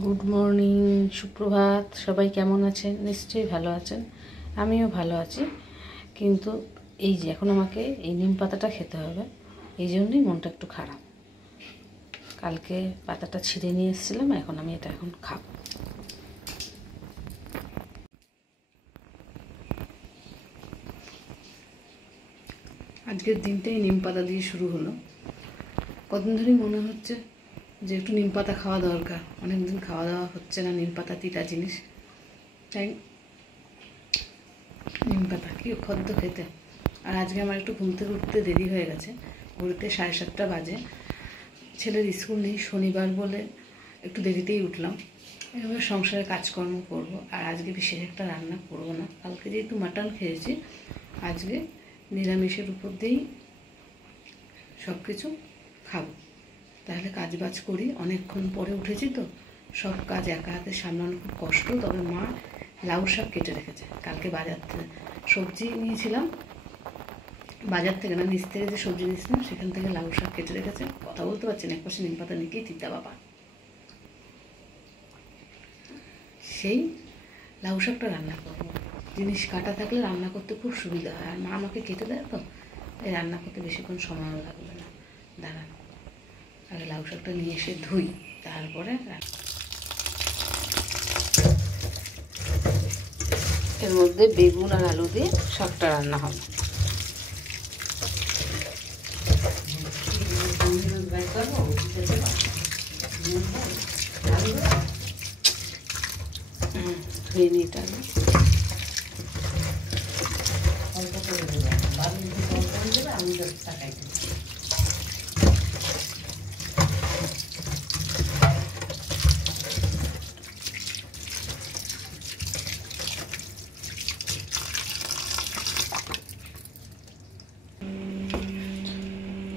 Good morning, সুপ্রভাত। সবাই কেমন আছেন? নিশ্চয়ই ভালো আছেন, আমিও ভালো আছি। কিন্তু এই যে এখন আমাকে এই নিম পাতাটা খেতে হবে, এই জন্যই মনটা একটু খারাপ। কালকে পাতাটা ছিঁড়ে নিয়ে এসেছিলাম, এখন আমি এটা খাবো। আজকের দিনটাই নিম পাতা দিয়ে শুরু হলো। কদিন ধরেই মনে হচ্ছে যে একটু নিম পাতা খাওয়া দরকার, অনেকদিন খাওয়া দাওয়া হচ্ছে না। নিম পাতা তিতা জিনিস, তাই নিম পাতা কি খদ্দ খেতে। আর আজকে আমার একটু ঘুম থেকে উঠতে দেরি হয়ে গেছে, ঘুরতে 7:30 বাজে। ছেলের স্কুল নেই, শনিবার বলে একটু দেরিতেই উঠলাম। এভাবে সংসারে কাজকর্ম করব, আর আজকে বিশেষ একটা রান্না করব না। কালকে যেহেতু মাটন খেয়েছি, আজকে নিরামিষের উপর দিয়েই সব কিছু খাবো। তাহলে কাজবাজ করি, অনেকক্ষণ পরে উঠেছি তো, সব কাজ একা হাতে সামলানো খুব কষ্ট। তবে মা লাউ শাক কেটে রেখেছে, কালকে বাজার থেকে সবজি নিয়েছিলাম, বাজার থেকে না, নিচ থেকে যে সবজি নিয়েছিলাম সেখান থেকে লাউ শাক কেটে রেখেছে। কথা বলতে পারছি না, একপাশে নিম পাতা নিকেই তিতা বাবা। সেই লাউ শাকটা রান্না করবো। জিনিস কাটা থাকলে রান্না করতে খুব সুবিধা হয়, আর মা আমাকে কেটে দেয় তো, তাই রান্না করতে বেশিক্ষণ সময়ও লাগবে না। দাঁড়ান, আগে লাউ শাকটা নিয়ে এসে ধুই, তারপরে এর মধ্যে বেগুন আর আলু দিয়ে শাকটা রান্না হবে। ধুয়ে নিই এটা।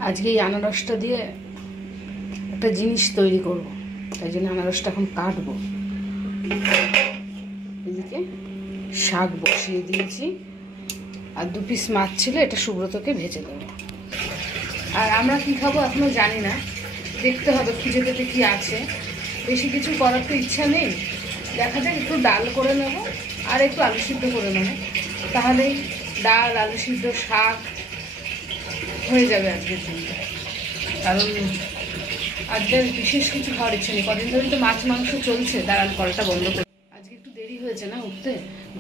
আজকে এই আনারসটা দিয়ে একটা জিনিস তৈরি করব, তাই জন্য আনারসটা এখন কাটবো। এদিকে শাক বসিয়ে দিয়েছি, আর 2 পিস মাছ ছিল, এটা সুব্রতকে ভেজে দেবো। আর আমরা কি খাবো এখনো জানি না, দেখতে হবে খুঁজে পেতে কি আছে। বেশি কিছু করার তো ইচ্ছা নেই, দেখা যাক। একটু ডাল করে নেব আর একটু আলু সিদ্ধ করে নেব, তাহলেই ডাল, আলু সিদ্ধ, শাক হয়ে যাবে আজকের দিনটা। কারণ আজকে বিশেষ কিছু খাওয়ার ইচ্ছে নেই, কদিন ধরে তো মাছ মাংস চলছে। দাঁড়ান, কড়াটা বন্ধ করে। আজকে একটু দেরি হয়েছে না উঠতে,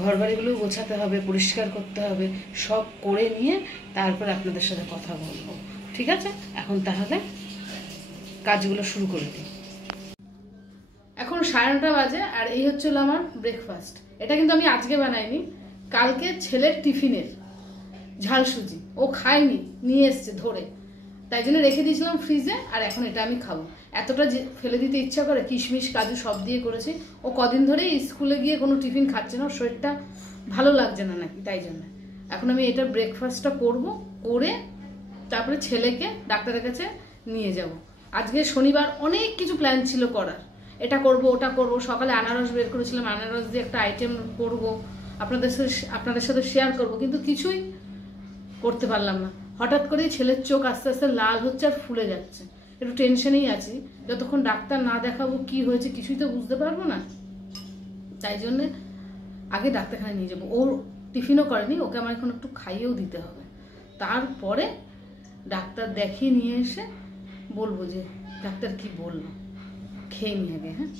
ঘর বাড়িগুলো গোছাতে হবে, পরিষ্কার করতে হবে, সব করে নিয়ে তারপর আপনাদের সাথে কথা বলবো, ঠিক আছে? এখন তাহলে কাজগুলো শুরু করে দিই। এখন 9:30 বাজে, আর এই হচ্ছিল আমার ব্রেকফাস্ট। এটা কিন্তু আমি আজকে বানাইনি, কালকে ছেলের টিফিনের ঝাল সুজি। ও খায়নি, নিয়ে এসছে ধরে, তাই জন্য রেখে দিয়েছিলাম ফ্রিজে। আর এখন এটা আমি খাবো। এতটা ফেলে দিতে ইচ্ছা করে, কিশমিশ কাজু সব দিয়ে করেছি। ও কদিন ধরেই স্কুলে গিয়ে কোনো টিফিন খাচ্ছে না, ওর শরীরটা ভালো লাগছে না নাকি, তাই জন্য এখন আমি এটা ব্রেকফাস্টটা করব, করে তারপরে ছেলেকে ডাক্তারের কাছে নিয়ে যাব। আজকে শনিবার, অনেক কিছু প্ল্যান ছিল করার, এটা করব ওটা করব। সকালে আনারস বের করেছিলাম, আনারস দিয়ে একটা আইটেম করব, আপনাদের সাথে শেয়ার করব, কিন্তু কিছুই করতে পারলাম না। হঠাৎ করেই ছেলের চোখ আস্তে আস্তে লাল হচ্ছে আর ফুলে যাচ্ছে, একটু টেনশনেই আছি। যতক্ষণ ডাক্তার না দেখাবো কি হয়েছে কিছুই তো বুঝতে পারবো না, তাই জন্যে আগে ডাক্তারখানায় নিয়ে যাবো। ওর টিফিনও করেনি, ওকে আমার এখন একটু খাইয়েও দিতে হবে। তারপরে ডাক্তার দেখিয়ে নিয়ে এসে বলবো যে ডাক্তার কি বললো, খেয়ে নিয়ে আগে। হ্যাঁ,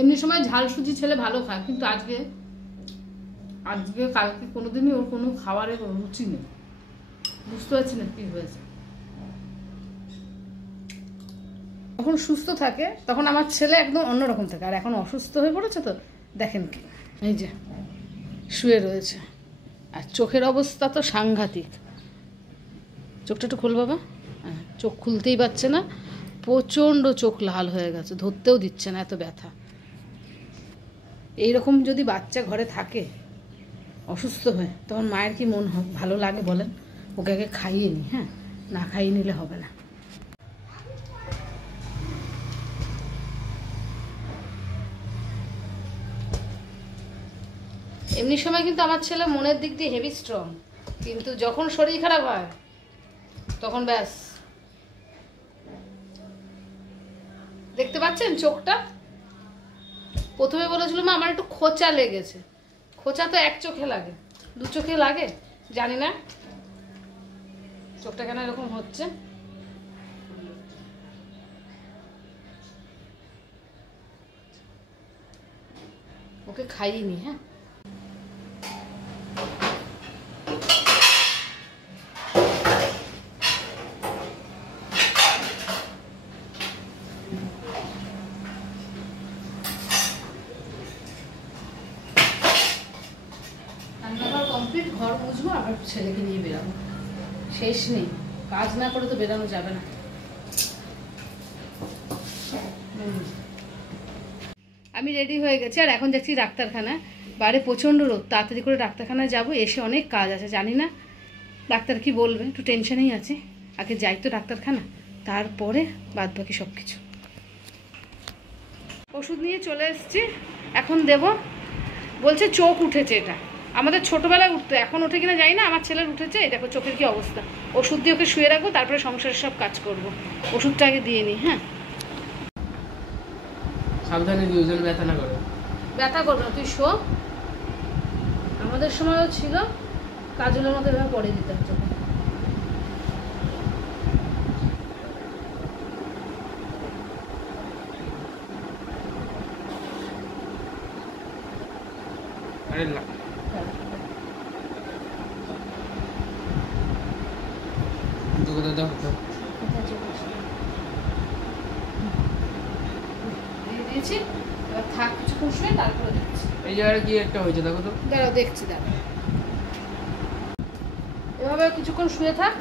এমনি সময় ঝাল সুজি ছেলে ভালো খায়, কিন্তু আজকে কালকে কোনোদিনই ওর কোনো খাবারের রুচি নেই, বুঝতে পারছি না কি হয়েছে। যখন সুস্থ থাকে তখন আমার ছেলে একদম অন্যরকম থাকে, আর এখন অসুস্থ হয়ে পড়েছে তো দেখেন কি, এই যে শুয়ে রয়েছে। আর চোখের অবস্থা তো সাংঘাতিক। চোখটা একটু খোল বাবা। হ্যাঁ, চোখ খুলতেই পারছে না, প্রচণ্ড চোখ লাল হয়ে গেছে, ধরতেও দিচ্ছে না, এত ব্যথা। এইরকম যদি বাচ্চা ঘরে থাকে অসুস্থ হয়ে, তখন মায়ের কি মন ভালো লাগে বলেন? ওকে আগে খাইয়ে নি, হ্যাঁ, না খাইয়ে নিলে হবে না। এমনি সময় কিন্তু আমার ছেলে মনের দিক দিয়ে হেভি স্ট্রং, কিন্তু যখন শরীর খারাপ হয় তখন ব্যাস দেখতে পাচ্ছেন চোখটা? প্রথমে বলেছিল মা আমার একটু খোঁচা লেগেছে। খোঁচা তো এক চোখে লাগে, দু চোখে লাগে জানি না, চোখটা কেন এরকম হচ্ছে। ওকে খাইনি। হ্যাঁ, কমপ্লিট, ঘর মুছবো, আবার ছেলেকে নিয়ে বেরাবো, শেষ নেই, কাজ না করে তো বেরানো যাবে না। আমি রেডি হয়ে গেছি আর এখন যাচ্ছি ডাক্তারখানা। বাইরে প্রচণ্ড রোদ, তাড়াতাড়ি করে ডাক্তারখানায় যাবো, এসে অনেক কাজ আছে, জানি না ডাক্তার কি বলবে, একটু টেনশনেই আছে। আগে যাই তো ডাক্তারখানা, তারপরে বাদ বাকি সব কিছু। ওষুধ নিয়ে চলে এসেছি, এখন দেব। বলছে চোখ উঠেছে, এটা আমাদের ছোটোবেলায় উঠতো, এখন ওঠে কিনা জানি না, আমার ছেলের উঠেছে। এই দেখো চোখের কি অবস্থা। ওষুধ দিয়ে ওকে শুয়ে রাখবো, তারপরে সংসারের সব কাজ করব। ওষুধটা আগে দিয়ে নিই। হ্যাঁ, সাবধানে দিও যেন ব্যথা না করে। ব্যথা করবে না, তুই শো। আমাদের সময়ও ছিল, কাজলের মতো এভাবে পড়ে দিতে হতো। আরে না, দুটো দাও তো। দিয়েছি, এবার থাক কিছুক্ষণ শুয়ে, তারপরে দেখছি। এই জায়গাটা কি একটা হয়েছে দেখো তো। দাঁড়াও দেখছি, দাঁড়াও। এভাবে কিছুক্ষণ শুয়ে থাক,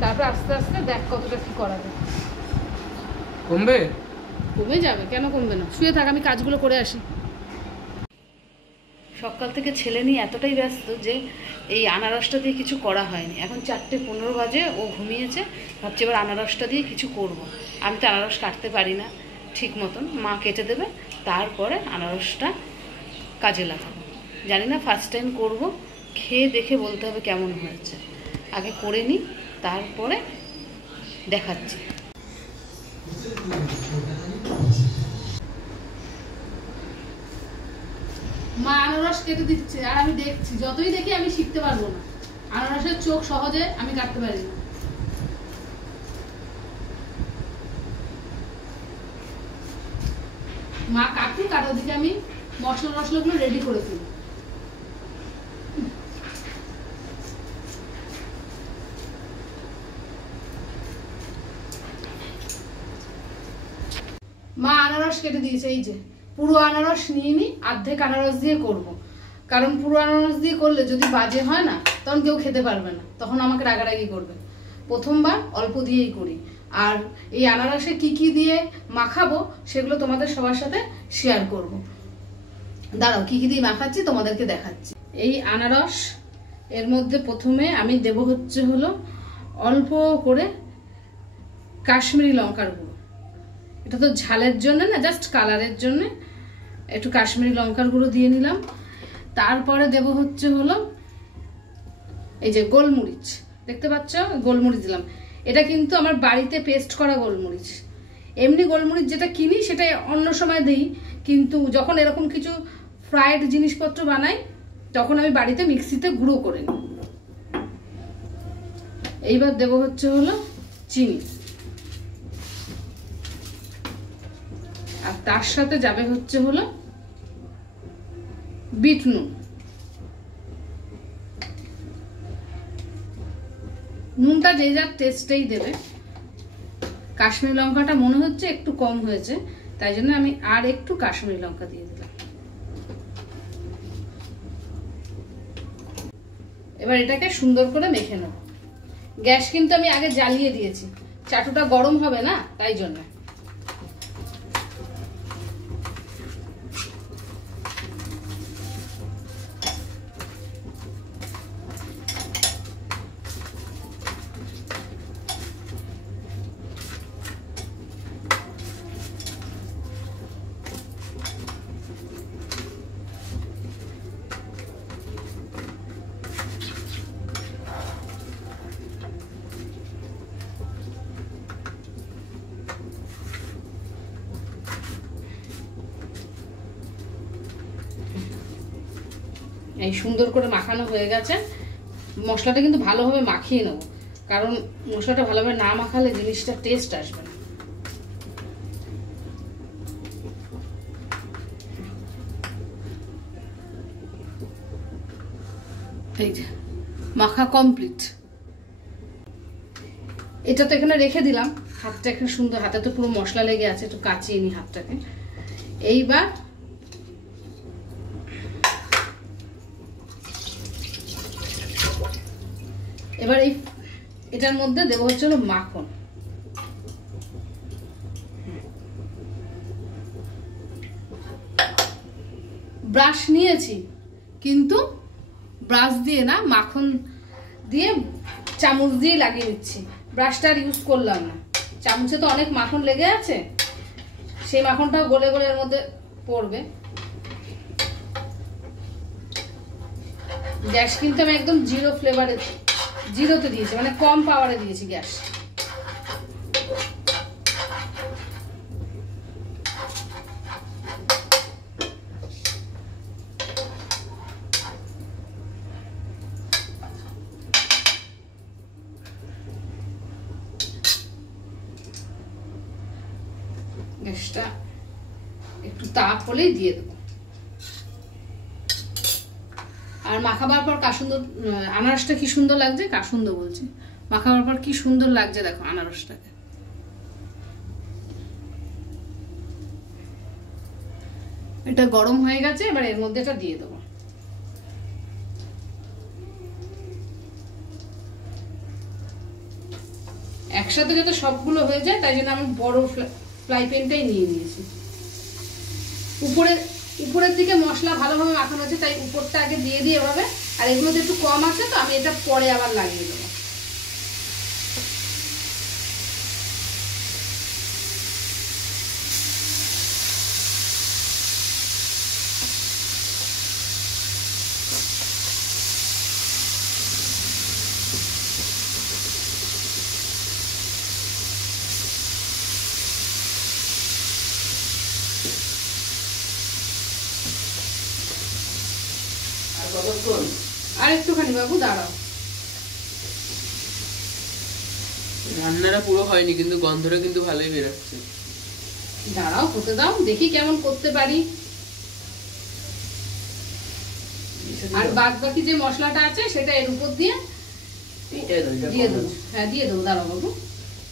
তারপরে আস্তে আস্তে দেখ কতটা কি করা যায়। কমবে? কমে যাবে, কেন কমবে না? শুয়ে থাক, আমি কাজগুলো করে আসি। সকাল থেকে ছেলে নিয়ে এতটাই ব্যস্ত যে এই আনারসটা দিয়ে কিছু করা হয়নি। এখন 4:15 বাজে, ও ঘুমিয়েছে, ভাবছি এবার আনারসটা দিয়ে কিছু করব। আমি তো আনারস কাটতে পারি না ঠিক মতন, মা কেটে দেবে, তারপরে আনারসটা কাজে লাগাবো। জানি না, ফার্স্ট টাইম করব, খেয়ে দেখে বলতে হবে কেমন হয়েছে। আগে করে নিই, তারপরে দেখাচ্ছি। মা আনারস কেটে দিচ্ছে আর আমি দেখছি, যতই দেখি আমি শিখতে পারবো না। আনারসের চোখ সহজে আমি কাটতে পারি না। মা কাটুক, আর ওদিকে আমি মশলাগুলো রেডি করে ফেলি। মা আনারস কেটে দিয়েছে, এই যে পুরো আনারস নিয়ে নি, অর্ধেক আনারস দিয়ে করব। কারণ পুরো আনারস দিয়ে করলে যদি বাজে হয় না, তখন কেউ খেতে পারবে না, তখন আমাকে রাগারাগি করবে। প্রথমবার অল্প দিয়েই করি। আর এই আনারসে কি কি দিয়ে মাখাবো সেগুলো তোমাদের সবার সাথে শেয়ার করব। দাঁড়াও, কি কি দিয়ে মাখাচ্ছি তোমাদেরকে দেখাচ্ছি। এই আনারস, এর মধ্যে প্রথমে আমি দেব হচ্ছে হলো অল্প করে কাশ্মীরি লঙ্কার গুঁড়ো। এটা তো ঝালের জন্য না, জাস্ট কালারের জন্য একটু কাশ্মীরি লঙ্কার গুঁড়ো দিয়ে নিলাম। তারপরে দেব হচ্ছে হলো এই যে গোলমরিচ, দেখতে পাচ্ছ, গোলমরিচ দিলাম। এটা কিন্তু আমার বাড়িতে পেস্ট করা গোলমরিচ। এমনি গোলমরিচ যেটা কিনি সেটা অন্য সময় দিই, কিন্তু যখন এরকম কিছু ফ্রাইড জিনিসপত্র বানাই তখন আমি বাড়িতে মিক্সিতে গুঁড়ো করে নিই। এইবার দেব হচ্ছে হলো চিনি, আর তার সাথে যাবে হচ্ছে হলো বিট নুন। নুনটা যে যার টেস্টেই দেবে। কাশ্মীরি লঙ্কাটা মনে হচ্ছে একটু কম হয়েছে, তাই জন্য আমি আর একটু কাশ্মীরি লঙ্কা দিয়ে দিলাম। এবার এটাকে সুন্দর করে মেখে নেব। গ্যাস কিন্তু আমি আগে জ্বালিয়ে দিয়েছি, চাটুটা গরম হবে না, তাই জন্য। এই সুন্দর করে মাখানো হয়ে গেছে। মশলাটা কিন্তু ভালোভাবে মাখিয়ে নেব, কারণ মশলাটা ভালোভাবে না মাখালে জিনিসটা টেস্ট আসবে না। এই যে মাখা কমপ্লিট। এটা তো এখানে রেখে দিলাম, হাতটা এখানে সুন্দর, হাতে তো পুরো মশলা লেগে আছে, একটু কাচিয়ে নিই হাতটাকে। এইবার এটার মধ্যে দেবো হচ্ছে মাখন। ব্রাশ নিয়েছি, কিন্তু ব্রাশ দিয়ে না, মাখন দিয়ে চামচ দিয়ে লাগিয়ে নিচ্ছি। ব্রাশটা আর ইউজ করলাম না, চামচে তো অনেক মাখন লেগে আছে, সেই মাখনটাও গলে গলে এর মধ্যে পড়বে। গ্যাস কিন্তু আমি একদম জিরোতে দিয়েছি, মানে কম পাওয়ারে দিয়েছি গ্যাস। গ্যাসটা একটু তাপ হলেই দিয়ে দেবো। আর মাখাবার পর কাসুন্দর, আনারসটা কি সুন্দর লাগছে, কাসুন্দর বলছি, মাখাবার পর কি সুন্দর লাগছে দেখো আনারসটাকে। এটা গরম হয়ে গেছে, এবার এর মধ্যে এটা দিয়ে দেবো। একসাথে যাতে সবগুলো হয়ে যায় তাই জন্য আমি বড় ফ্রাই প্যানটাই নিয়ে নিয়েছি। উপরের দিকে মশলা ভালোভাবে মাখানো আছে, তাই উপরটা আগে দিয়ে দিয়ে এভাবে, আর এগুলোতে একটু কম আছে তো আমি এটা পরে আবার লাগিয়ে দেবো। আর একটুখানি বাবু দাঁড়াও। রান্নাটা পুরো হয়নি, কিন্তু গন্ধটা কিন্তু ভালোই বেরোচ্ছে। দাঁড়াও, হতে দাও, দেখি কেমন করতে পারি। আর বাদ বাকি যে মশলাটা আছে সেটা এর উপর দিয়ে দিয়ে দেবো। হ্যাঁ দিয়ে দেবো, দাঁড়াও বাবু,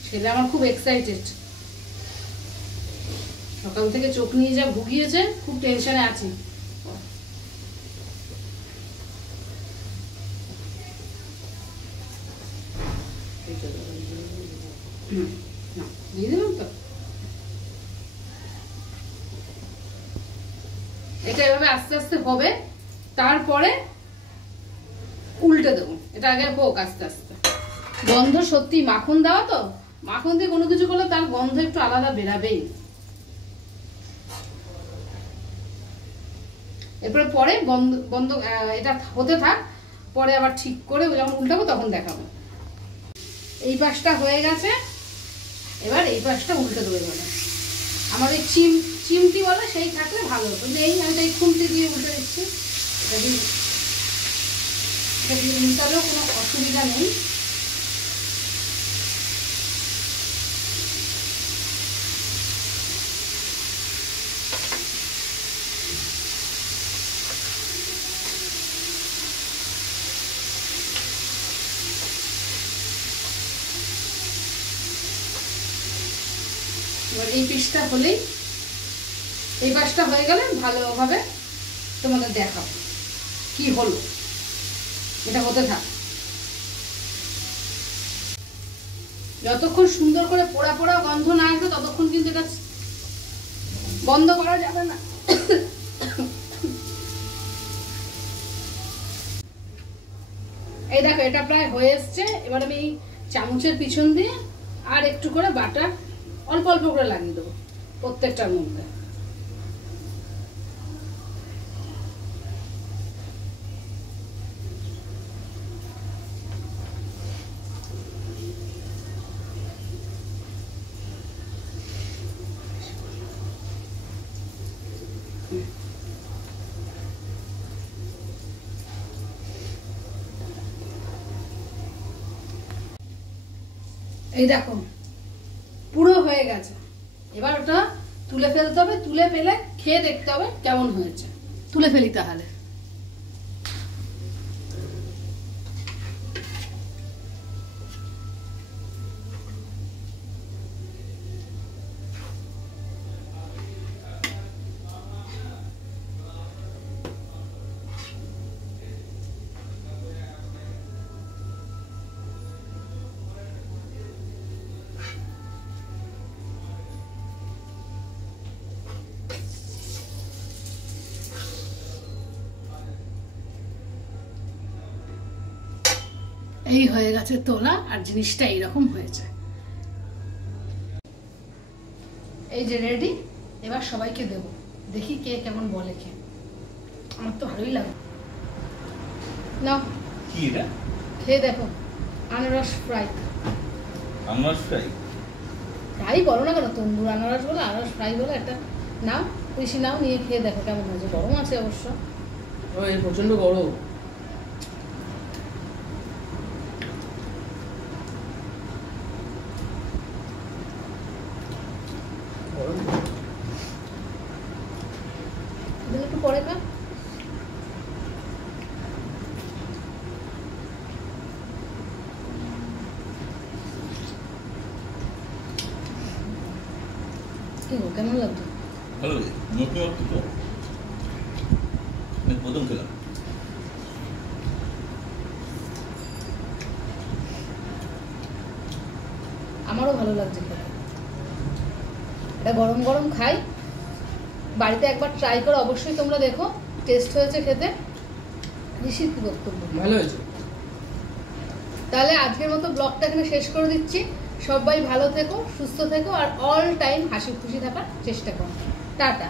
সেটা আমার খুব এক্সাইটেড। সকাল থেকে চোখ নিয়ে যা ভুগিয়েছে, খুব টেনশনে আছি। দিয়ে দেবেন তো, এটা এভাবে আস্তে আস্তে হবে, তারপরে উল্টে দেবো। এটা আগে হোক আস্তে আস্তে। গন্ধ সত্যি, মাখন দেওয়া তো, মাখন দিয়ে কোনো কিছু করলে তার গন্ধ একটু আলাদা বেরাবেই। এরপরে পরে বন্ধ এটা হতে থাক, পরে আবার ঠিক করে যখন উল্টাবো তখন দেখাবো। এই পাশটা হয়ে গেছে, এবার এই পাশটা উল্টে দেবো। এবারে আমার ওই চিমটি বলে সেই থাকলে ভালো হতো, নেই, আমি তাই খুন্তি দিয়ে উল্টে দিচ্ছি। এটা দিয়ে উল্টালেও কোনো অসুবিধা নেই। এবার এই পিসটা হলেই, এই পাশটা হয়ে গেলে ভালোভাবে তোমাদের দেখাবো কি হলো। এটা হতে থাক, যতক্ষণ সুন্দর করে পোড়া পোড়া গন্ধ না আসবে ততক্ষণ কিন্তু এটা বন্ধ করা যাবে না। এই দেখো এটা প্রায় হয়ে এসছে। এবার আমি এই চামচের পিছন দিয়ে আর একটু করে বাটার অল্প অল্প করে লাগিয়ে দেবো প্রত্যেকটার মধ্যে। এই দেখো পুরো হয়ে গেছে। এবার ওটা তুলে ফেলতে হবে, তুলে ফেলে খেয়ে দেখতে হবে কেমন হয়েছে। তুলে ফেলি তাহলে। এই হয়ে গেছে তোলা, আর জিনিসটা এইরকম হয়েছে। এই যে রেডি, এবার সবাইকে দেব, দেখি কে কেমন বলে। খেয়ে আমার তো ভালোই লাগে। নাও কি এটা? খেয়ে দেখো, আনারস ফ্রাই। আনারস ফ্রাই? ফ্রাই বলো না কেন, তন্দুর আনারস বলো, আনারস ফ্রাই বলো, একটা নাও, বেশি নাও, নিয়ে খেয়ে দেখো কেমন হয়েছে। গরম আছে অবশ্য। প্রচন্ড গরম। একটু পরে খা। কি গো, কেমন লাগছে? ভালো লাগে, নতুনত্ব তো, আমি প্রথম খেলাম। আমারও ভালো লাগছে খেতে। এটা গরম গরম খাই, বাড়িতে একবার ট্রাই করে অবশ্যই তোমরা দেখো টেস্ট হয়েছে খেতে। ঋষির কি বক্তব্য? ভালো হয়েছে। তাহলে আজকের মতো ব্লগটা এখানে শেষ করে দিচ্ছি। সবাই ভালো থেকো, সুস্থ থেকো, আর অল টাইম হাসি খুশি থাকার চেষ্টা করো। টাটা।